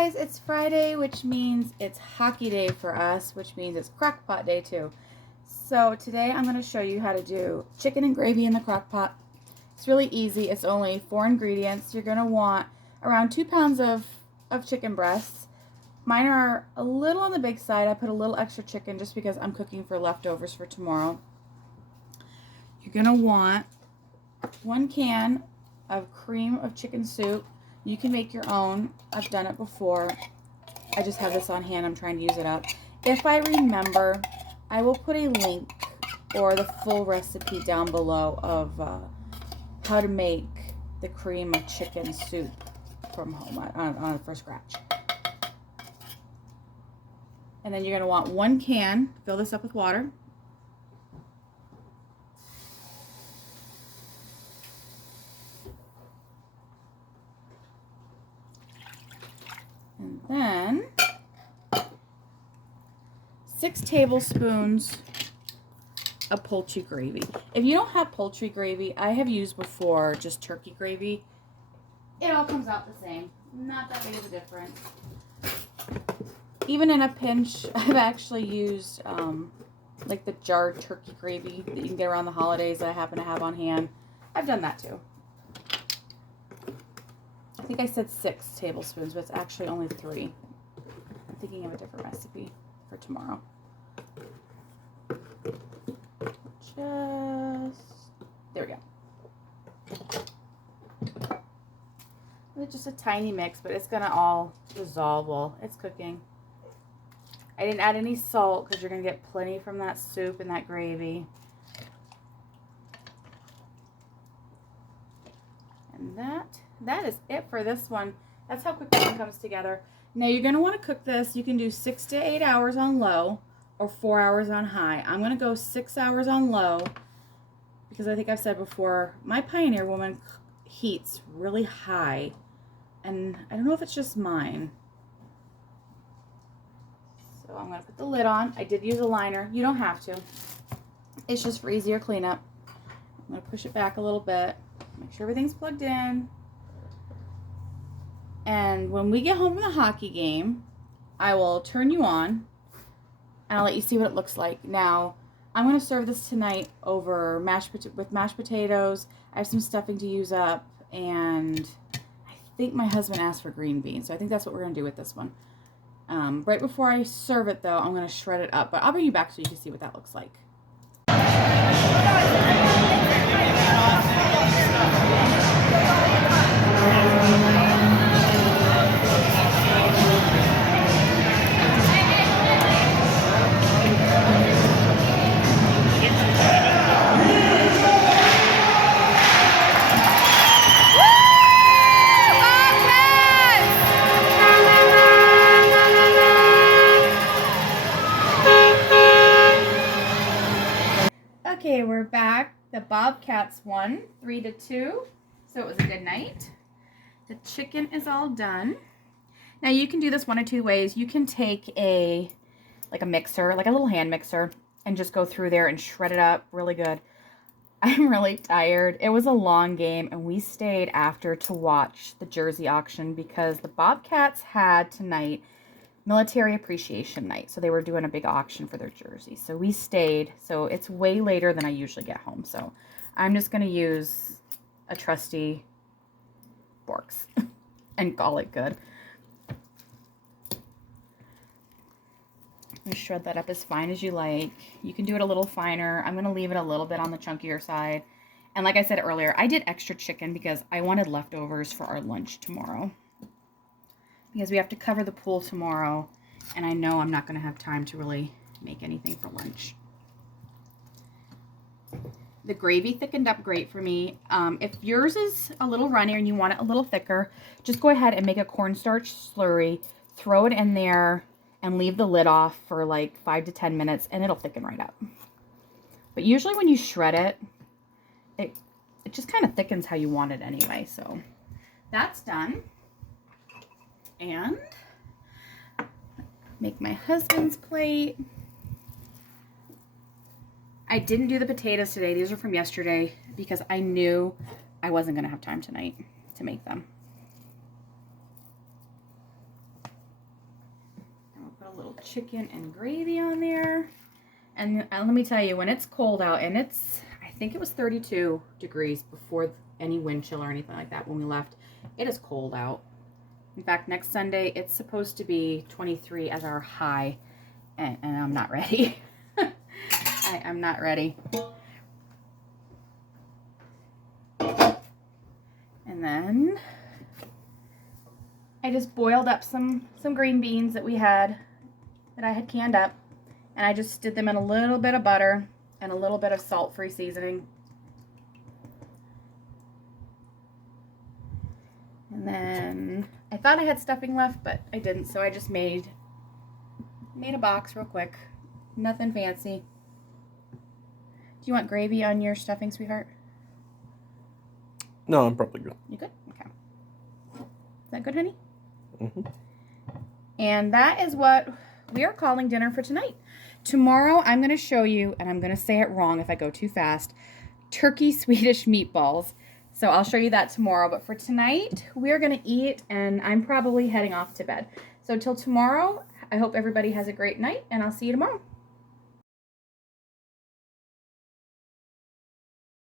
guys, it's Friday, which means it's hockey day for us, which means it's Crockpot day too. So today I'm going to show you how to do chicken and gravy in the Crockpot. It's really easy. It's only 4 ingredients. You're going to want around 2 pounds of chicken breasts. Mine are a little on the big side. I put a little extra chicken just because I'm cooking for leftovers for tomorrow. You're going to want 1 can of cream of chicken soup. You can make your own. I've done it before. I just have this on hand. I'm trying to use it up. If I remember, I will put a link or the full recipe down below of how to make the cream of chicken soup from home for scratch. And then you're going to want 1 can. Fill this up with water. And then 6 tablespoons of poultry gravy. If you don't have poultry gravy, I have used before just turkey gravy. It all comes out the same. Not that big of a difference. Even in a pinch, I've actually used like the jarred turkey gravy that you can get around the holidays that I happen to have on hand. I've done that too. I think I said 6 tablespoons, but it's actually only 3. I'm thinking of a different recipe for tomorrow. There we go. It's just a tiny mix, but it's gonna all dissolve while it's cooking. I didn't add any salt because you're gonna get plenty from that soup and that gravy. And that is it for this one. That's how quick that one comes together. Now you're going to want to cook this. You can do 6 to 8 hours on low or 4 hours on high. I'm going to go 6 hours on low because I think I've said before, my Pioneer Woman heats really high. And I don't know if it's just mine. So I'm going to put the lid on. I did use a liner. You don't have to. It's just for easier cleanup. I'm going to push it back a little bit. Make sure everything's plugged in. And when we get home from the hockey game, I will turn you on and I'll let you see what it looks like. Now, I'm going to serve this tonight over with mashed potatoes. I have some stuffing to use up, and I think my husband asked for green beans, so I think that's what we're going to do with this one. Right before I serve it, though, I'm going to shred it up, but I'll bring you back so you can see what that looks like. Okay, we're back. The Bobcats won 3-2, so it was a good night. The chicken is all done. Now you can do this one of 2 ways. You can take a mixer, like a little hand mixer, and just go through there and shred it up really good. I'm really tired. It was a long game, and we stayed after to watch the jersey auction because the Bobcats had tonight Military Appreciation Night. So they were doing a big auction for their jerseys. So we stayed. So it's way later than I usually get home. So I'm just going to use a trusty Borks and call it good. You shred that up as fine as you like. You can do it a little finer. I'm going to leave it a little bit on the chunkier side. And like I said earlier, I did extra chicken because I wanted leftovers for our lunch tomorrow. Because we have to cover the pool tomorrow, and I know I'm not going to have time to really make anything for lunch. The gravy thickened up great for me. If yours is a little runnier and you want it a little thicker, just go ahead and make a cornstarch slurry, throw it in there, and leave the lid off for like 5 to 10 minutes, and it'll thicken right up. But usually when you shred it, it just kind of thickens how you want it anyway. So that's done. And make my husband's plate. I didn't do the potatoes today. These are from yesterday because I knew I wasn't going to have time tonight to make them. chicken and gravy on there. And let me tell you, when it's cold out, and I think it was 32 degrees before any wind chill or anything like that when we left. It is cold out. In fact, next Sunday, it's supposed to be 23 as our high, and I'm not ready. I'm not ready. And then I just boiled up some green beans that I had canned up, and I just did them in a little bit of butter and a little bit of salt-free seasoning. And then I thought I had stuffing left, but I didn't, so I just made a box real quick. Nothing fancy. Do you want gravy on your stuffing, sweetheart? No, I'm probably good. You good? Okay. Is that good, honey? Mm-hmm. And that is what we are calling dinner for tonight. Tomorrow, I'm going to show you, and I'm going to say it wrong if I go too fast, turkey Swedish meatballs. So I'll show you that tomorrow. But for tonight, we're going to eat, and I'm probably heading off to bed. So till tomorrow, I hope everybody has a great night, and I'll see you tomorrow.